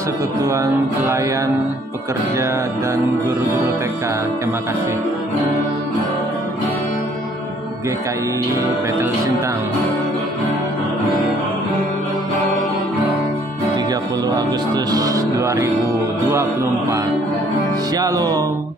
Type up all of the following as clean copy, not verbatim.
persekutuan pelayan, pekerja, dan guru-guru TK. Terima kasih. GKI Betel Sintang 30 Agustus 2024. Shalom.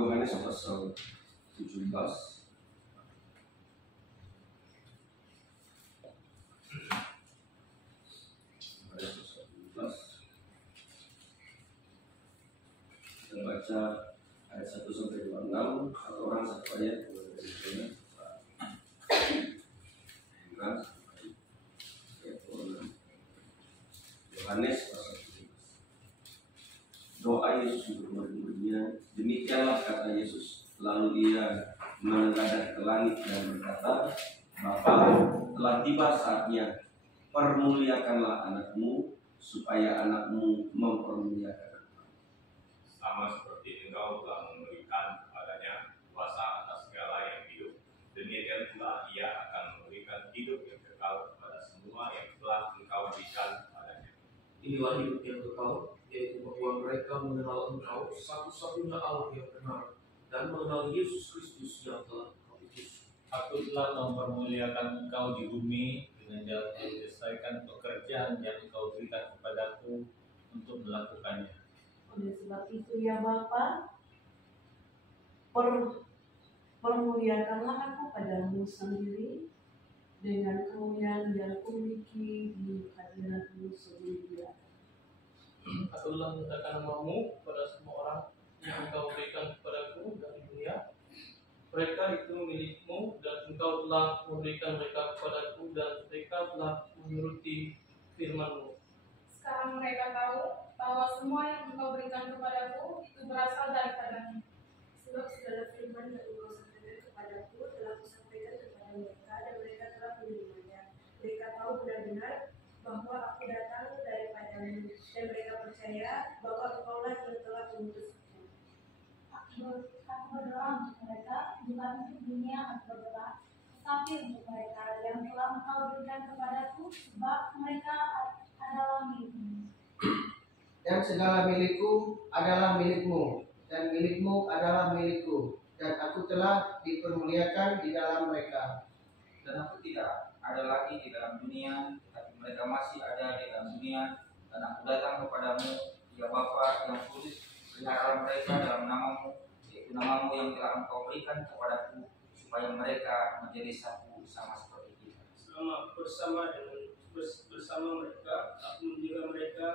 Yohanes pasal 17. Kita baca ayat 1 sampai 26. Satu orang satu ayat. Yohanes pasal 17. Doa Yesus untuk umat dunia. Demikianlah kata Yesus. Lalu ia menengadah ke langit dan berkata, Bapa, telah tiba saatnya. Permuliakanlah anakmu, supaya anakmu mempermuliakan. Sama seperti Engkau telah memberikan kepadanya kuasa atas segala yang hidup, demikian pula ia akan memberikan hidup yang kekal kepada semua yang telah Engkau berikan kepadanya. Inilah hidup yang kekal, yaitu bahwa mereka mengenal Engkau, satu-satunya Allah yang benar, dan mengenal Yesus Kristus yang telah Engkau utus. Aku telah mempermuliakan Engkau di bumi dengan jalan menyelesaikan pekerjaan yang Engkau berikan kepadaku untuk melakukannya. Oleh sebab itu ya Bapa, permuliakanlah aku padamu sendiri dengan kemuliaan yang kumiliki di hadiratmu sebelum dia. Aku telah menyatakan namamu kepada semua orang yang Engkau berikan kepadaku dari dunia. Mereka itu milikmu, dan Engkau telah memberikan mereka kepadaku, dan mereka telah menuruti firman-Mu. Sekarang mereka tahu bahwa semua yang Engkau berikan kepadaku itu berasal daripadamu. Sebab segala firman yang Engkau sampaikan kepadaku telah kusampaikan kepada mereka, dan mereka telah menerimanya. Mereka tahu benar-benar bahwa aku datang daripadamu, dan mereka percaya bahwa Engkaulah yang telah mengutusku. Aku berdoa untuk mereka, bukan untuk dunia aku berdoa, tetapi untuk mereka yang telah Engkau berikan kepadaku, sebab mereka adalah milikmu. Dan segala milikku adalah milikmu, dan milikmu adalah milikku, dan aku telah dipermuliakan di dalam mereka. Dan aku tidak ada lagi di dalam dunia, tapi mereka masih ada di dalam dunia, dan aku datang kepadamu, ya Bapa yang kudus, pelihara mereka dalam namamu, yaitu namamu yang telah Engkau berikan kepadaku, supaya mereka menjadi satu sama seperti kita. Selama bersama mereka, aku menjaga mereka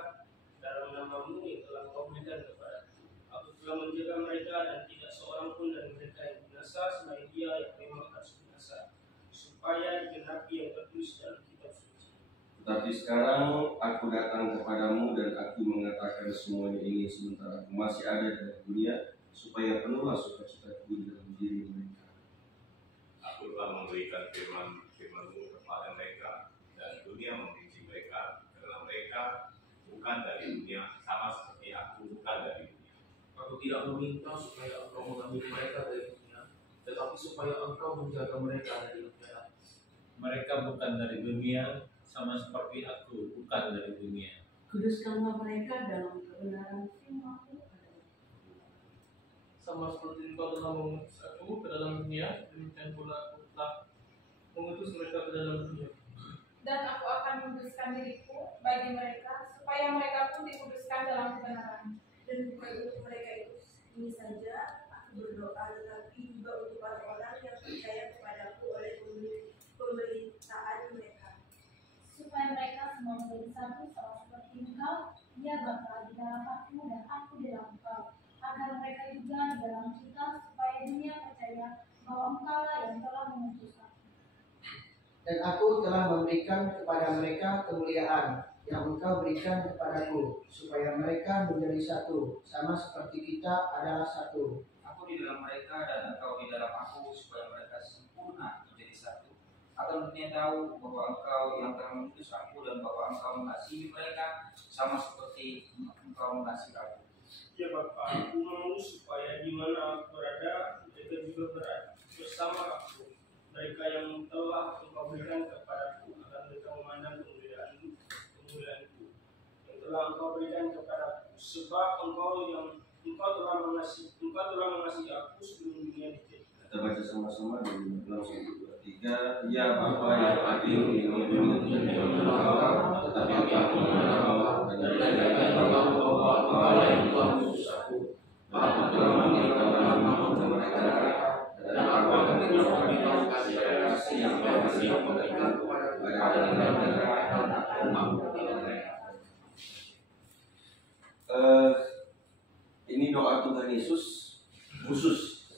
dalam namamu yang telah Engkau berikan kepadaku. Aku telah menjaga mereka, dan tidak seorang pun dari mereka yang binasa selain dia yang memang harus binasa, supaya digenapi yang tertulis dalam kitab suci. Tetapi sekarang aku datang kepadamu dan aku mengatakan semuanya ini sementara aku masih ada dalam dunia, supaya penuhlah sukacitaku di dalam diri mereka. Aku telah memberikan firman-Mu kepada mereka, dan dunia membenci mereka, karena mereka bukan dari dunia, sama seperti aku bukan dari dunia. Aku tidak meminta supaya Engkau mengambil mereka dari dunia, tetapi supaya Engkau menjaga mereka dari dunia. Mereka bukan dari dunia, sama seperti aku bukan dari dunia. Kuduskanlah mereka dalam kebenaran firman-Mu. Sama seperti Engkau telah mengutus aku ke dalam dunia, demikian pula aku telah mengutus mereka ke dalam dunia. Dan aku akan menguduskan diriku bagi mereka, supaya mereka pun dikuduskan dalam kebenaran. Dan bukan untuk mereka ini saja aku berdoa, tetapi juga untuk orang-orang yang percaya kepadaku oleh pemberitaan mereka, Supaya mereka semua menjadi satu sama seperti Engkau, ya Bapa, di dalam aku dan aku di dalam Engkau, agar mereka juga di dalam kita, supaya dunia percaya bahwa Engkaulah yang telah mengutus aku. Dan aku telah memberikan kepada mereka kemuliaan yang Engkau berikan kepadaku, supaya mereka menjadi satu, sama seperti kita adalah satu. Aku di dalam mereka dan Engkau di dalam aku, supaya mereka sempurna menjadi satu. Agar dunia tahu bahwa Engkau yang telah mengutus aku, dan bahwa Engkau mengasihi mereka sama seperti Engkau mengasihi aku. Ya Bapa, aku mau supaya di mana aku berada, mereka juga berada bersama aku. Mereka yang telah Engkau berikan kepadaku, agar mereka memandang kemuliaan-Mu yang telah Engkau berikan kepadaku. Sebab Engkau telah mengasihi aku sebelum dunia dijadikan. Kita baca sama-sama dari 6, 1, 2, 3. Ya Bapa yang adil, ini dunia Engkau, tetapi aku mengenal dan menyatakan bahwa Engkau yang telah mengutus aku. Aku telah meninggalkan namamu Yesus khusus.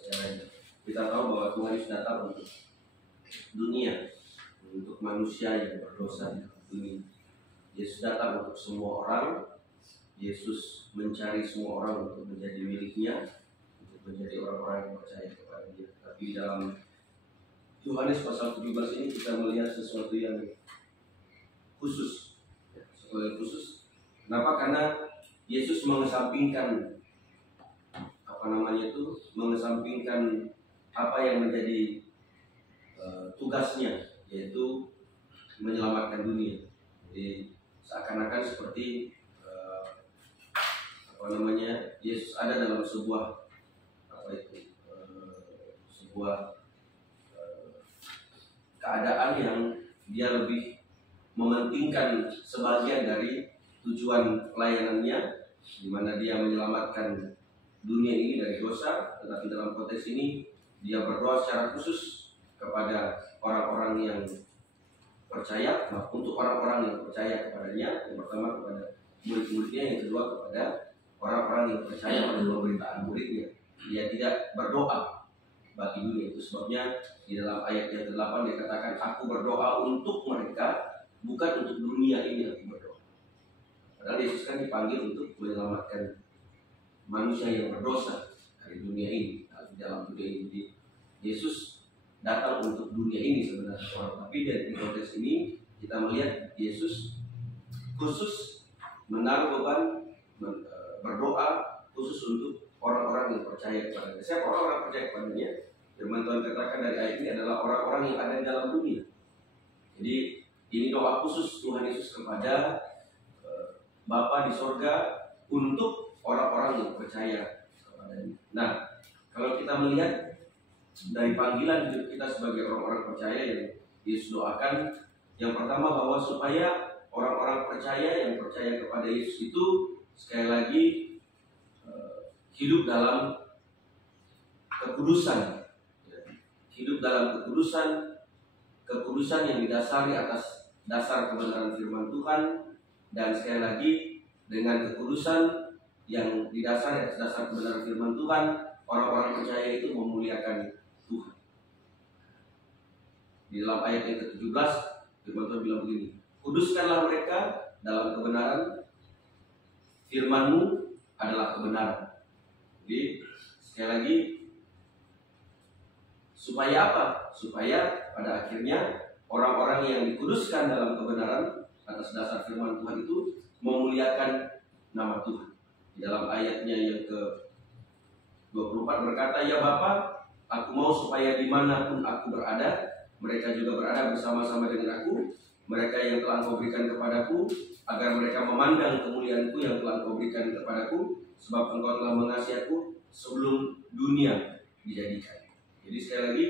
Kita tahu bahwa Tuhan Yesus datang untuk dunia, untuk manusia yang berdosa di dunia. Yesus datang untuk semua orang. Yesus mencari semua orang untuk menjadi miliknya, untuk menjadi orang-orang yang percaya kepada Dia. Tapi dalam Yohanes pasal 17 ini kita melihat sesuatu yang khusus. Sesuatu yang khusus. Kenapa? Karena Yesus mengesampingkan mengesampingkan apa yang menjadi tugasnya, yaitu menyelamatkan dunia. Jadi seakan-akan seperti Yesus ada dalam sebuah keadaan yang dia lebih mementingkan sebagian dari tujuan pelayanannya, di mana dia menyelamatkan dunia ini dari dosa. Tetapi dalam konteks ini dia berdoa secara khusus kepada orang-orang yang percaya, untuk orang-orang yang percaya kepadanya. Yang pertama kepada murid-muridnya, yang kedua kepada orang-orang yang percaya pada pemberitaan muridnya. Dia tidak berdoa bagi dunia. Itu sebabnya di dalam ayat yang ke-8 dia katakan, aku berdoa untuk mereka, bukan untuk dunia ini aku berdoa. Padahal Yesus kan dipanggil untuk menyelamatkan manusia yang berdosa dari dunia ini, di dalam dunia ini. Jadi Yesus datang untuk dunia ini sebenarnya. Tapi dari konteks ini kita melihat Yesus khusus menaruh beban berdoa khusus untuk orang-orang yang percaya kepadanya. Siapa orang-orang percaya kepadanya? Firman Tuhan katakan dari ayat ini adalah orang-orang yang ada di dalam dunia. Jadi ini doa khusus Tuhan Yesus kepada Bapa di sorga untuk orang-orang yang percaya kepadanya. Nah, kalau kita melihat dari panggilan hidup kita sebagai orang-orang percaya yang Yesus doakan, yang pertama bahwa supaya orang-orang percaya yang percaya kepada Yesus itu sekali lagi hidup dalam kekudusan, hidup dalam kekudusan yang didasari atas dasar kebenaran firman Tuhan, dan sekali lagi dengan kekudusan yang didasari atas dasar kebenaran firman Tuhan, orang-orang percaya itu memuliakan Tuhan. Di dalam ayat yang ke-17 firman Tuhan bilang begini, kuduskanlah mereka dalam kebenaran, firman-Mu adalah kebenaran. Jadi sekali lagi, supaya apa? Supaya pada akhirnya orang-orang yang dikuduskan dalam kebenaran atas dasar firman Tuhan itu memuliakan nama Tuhan. Di dalam ayatnya yang ke-24 berkata, ya Bapa, aku mau supaya dimanapun aku berada, mereka juga berada bersama-sama dengan aku, mereka yang telah Engkau berikan kepadaku, agar mereka memandang kemuliaan-Ku yang telah Engkau berikan kepadaku, sebab Engkau telah mengasihi aku sebelum dunia dijadikan. Jadi sekali lagi,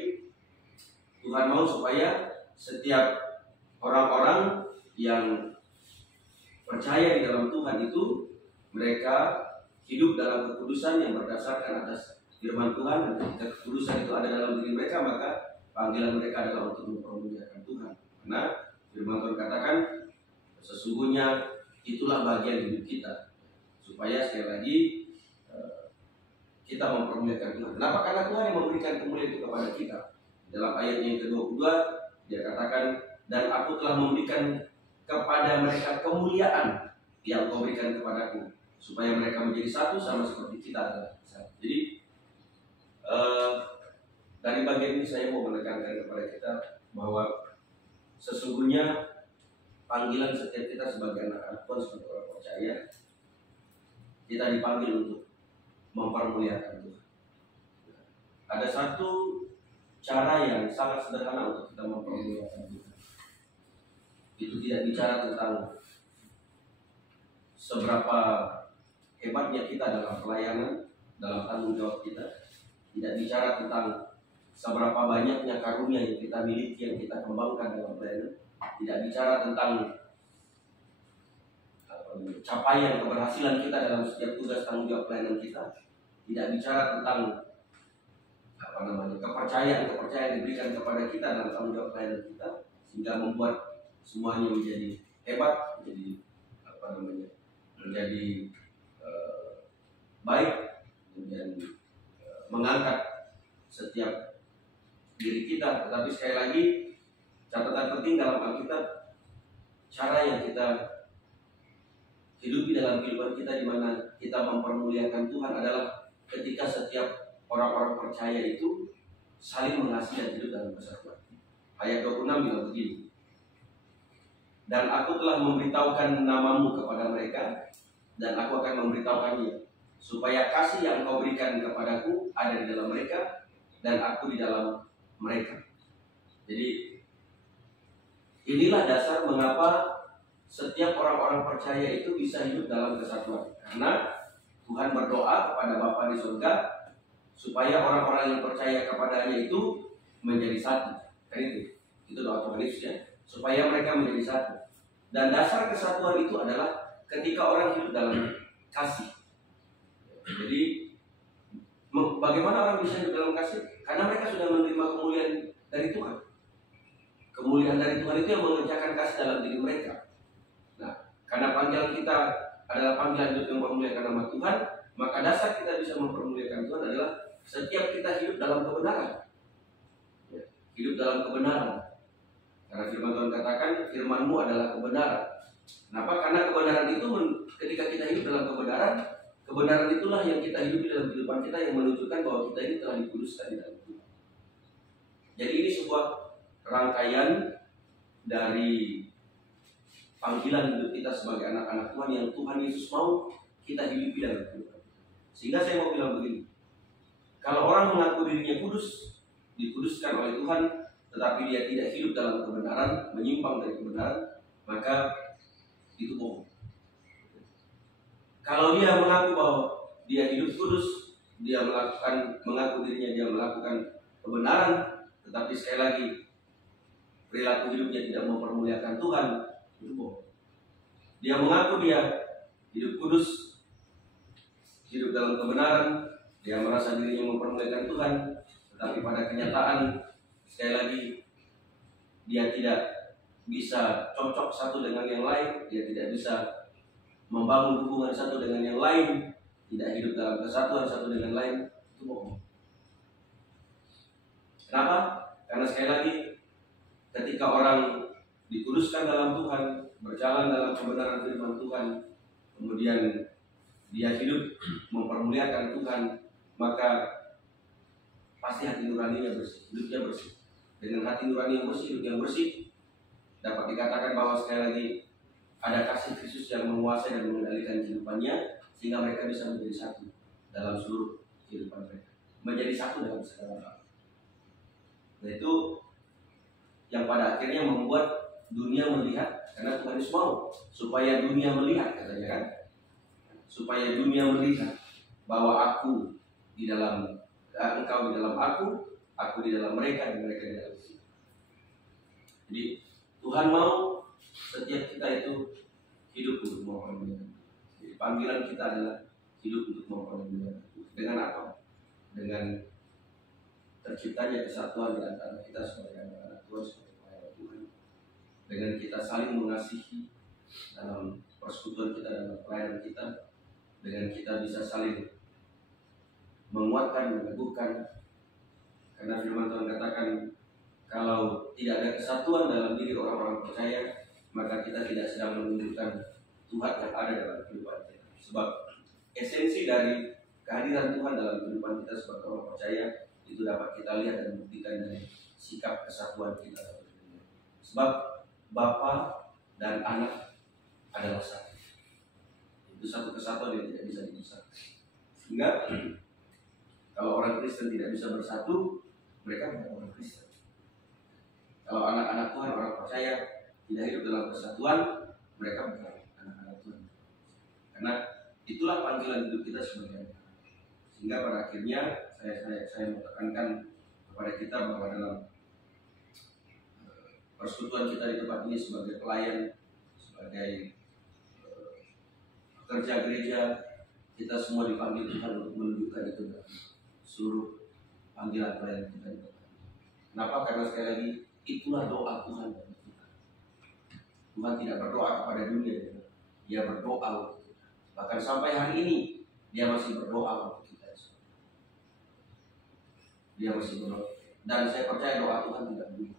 Tuhan mau supaya setiap orang-orang yang percaya di dalam Tuhan itu, mereka hidup dalam kekudusan yang berdasarkan atas firman Tuhan. Dan ketika kekudusan itu ada dalam diri mereka, maka panggilan mereka adalah untuk mempermuliakan Tuhan. Karena firman Tuhan katakan, sesungguhnya itulah bagian hidup kita, supaya sekali lagi kita mempermuliakan Tuhan. Kenapa? Karena Tuhan yang memberikan kemuliaan itu kepada kita. Dalam ayat yang ke-22 dia katakan, dan aku telah memberikan kepada mereka kemuliaan yang Kau berikan kepadaku, supaya mereka menjadi satu sama seperti kita adalah satu. Jadi dari bagian ini saya mau menekankan kepada kita bahwa sesungguhnya panggilan setiap kita sebagai anak-anak Tuhan, sebagai orang percaya, kita dipanggil untuk mempermuliakan Tuhan. Ada satu cara yang sangat sederhana untuk kita mempermuliakan Tuhan. Itu tidak bicara tentang seberapa hebatnya kita dalam pelayanan, dalam tanggung jawab kita. Tidak bicara tentang seberapa banyaknya karunia yang kita miliki, yang kita kembangkan dalam pelayanan. Tidak bicara tentang capaian keberhasilan kita dalam setiap tugas tanggung jawab pelayanan kita. Tidak bicara tentang kepercayaan diberikan kepada kita dalam tanggung jawab pelayanan kita, sehingga membuat semuanya menjadi hebat, menjadi menjadi baik, kemudian mengangkat setiap diri kita. Tetapi sekali lagi, catatan penting dalam Alkitab, cara yang kita hidupi dalam kehidupan kita, di mana kita mempermuliakan Tuhan, adalah ketika setiap orang-orang percaya itu saling mengasihi dan hidup dalam kesatuan. Ayat 26 bilang begini, dan aku telah memberitahukan namamu kepada mereka, dan aku akan memberitahukannya, supaya kasih yang kau berikan kepadaku ada di dalam mereka, dan aku di dalam mereka. Jadi inilah dasar mengapa setiap orang-orang percaya itu bisa hidup dalam kesatuan. Karena Tuhan berdoa kepada Bapa di surga supaya orang-orang yang percaya kepadanya itu menjadi satu. Kan itu doa Tuhan Yesus ya, supaya mereka menjadi satu. Dan dasar kesatuan itu adalah ketika orang hidup dalam kasih. Jadi bagaimana orang bisa hidup dalam kasih? Karena mereka sudah menerima kemuliaan dari Tuhan. Kemuliaan dari Tuhan itu yang mengerjakan kasih dalam diri mereka. Nah, karena panggilan kita adalah panggilan hidup yang memuliakan nama Tuhan, maka dasar kita bisa mempermuliakan Tuhan adalah setiap kita hidup dalam kebenaran. Hidup dalam kebenaran. Karena firman Tuhan katakan, firman-Mu adalah kebenaran. Kenapa? Karena kebenaran itu ketika kita hidup dalam kebenaran, kebenaran itulah yang kita hidupi dalam kehidupan kita, yang menunjukkan bahwa kita ini telah dikuduskan di dalam Tuhan. Jadi ini sebuah rangkaian dari panggilan hidup kita sebagai anak-anak Tuhan yang Tuhan Yesus mau kita hidupi dalam kehidupan. Sehingga saya mau bilang begini, kalau orang mengaku dirinya kudus, dikuduskan oleh Tuhan, tetapi dia tidak hidup dalam kebenaran, menyimpang dari kebenaran, maka itu bohong. Kalau dia mengaku bahwa dia hidup kudus, dia mengaku dirinya dia melakukan kebenaran, tetapi sekali lagi perilaku hidupnya tidak mempermuliakan Tuhan, itu bohong. Dia mengaku dia hidup kudus, hidup dalam kebenaran, dia merasa dirinya mempermuliakan Tuhan, tetapi pada kenyataan sekali lagi dia tidak bisa cocok satu dengan yang lain, dia tidak bisa membangun hubungan satu dengan yang lain, tidak hidup dalam kesatuan satu dengan lain, itu bohong. Kenapa? Karena sekali lagi ketika orang dikuduskan dalam Tuhan, berjalan dalam kebenaran firman Tuhan, kemudian dia hidup mempermuliakan Tuhan, maka pasti hati nuraninya bersih, hidupnya bersih. Dengan hati nurani yang bersih, hidup yang bersih, dapat dikatakan bahwa sekali lagi ada kasih Kristus yang menguasai dan mengendalikan kehidupannya, sehingga mereka bisa menjadi satu dalam seluruh kehidupan mereka, menjadi satu dalam segala hal. Nah itu yang pada akhirnya membuat dunia melihat, karena Tuhan Yesus mau supaya dunia melihat, katanya kan, supaya dunia melihat bahwa aku di dalam engkau di dalam aku di dalam mereka, dan mereka di dalam aku. Jadi Tuhan mau setiap kita itu hidup untuk mempermuliakan. Jadi panggilan kita adalah hidup untuk mempermuliakan. Dengan apa? Dengan terciptanya kesatuan di antara kita sebagai anak-anak Tuhan, sebagai pelayan Tuhan. Dengan kita saling mengasihi dalam persekutuan kita, dalam pelayanan kita. Dengan kita bisa saling menguatkan, meneguhkan. Karena firman Tuhan katakan, kalau tidak ada kesatuan dalam diri orang-orang percaya, maka kita tidak sedang menunjukkan Tuhan yang ada dalam kehidupan kita. Sebab esensi dari kehadiran Tuhan dalam kehidupan kita sebagai orang percaya itu dapat kita lihat dan buktikan dari sikap kesatuan kita. Sebab Bapa dan Anak adalah satu. Itu satu kesatuan yang tidak bisa dipisahkan. Sehingga kalau orang Kristen tidak bisa bersatu, mereka bukan orang Kristen. Kalau anak-anak Tuhan, orang percaya tidak hidup dalam kesatuan, mereka bukan anak-anak Tuhan. Karena itulah panggilan hidup kita sebagai anak. Sehingga pada akhirnya saya mau tekankan kepada kita bahwa dalam persekutuan kita di tempat ini sebagai pelayan, sebagai pekerja gereja, kita semua dipanggil Tuhan untuk menunjukkan itu dalam seluruh panggilan pelayan kita. Kenapa? Karena sekali lagi itulah doa Tuhan bagi kita. Tuhan tidak berdoa kepada dunia, dia berdoa untuk kita. Bahkan sampai hari ini dia masih berdoa untuk kita. dia masih menolak. Dan saya percaya doa Tuhan tidak begitu.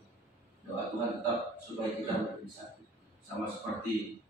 Doa Tuhan tetap supaya kita menjadi satu, sama seperti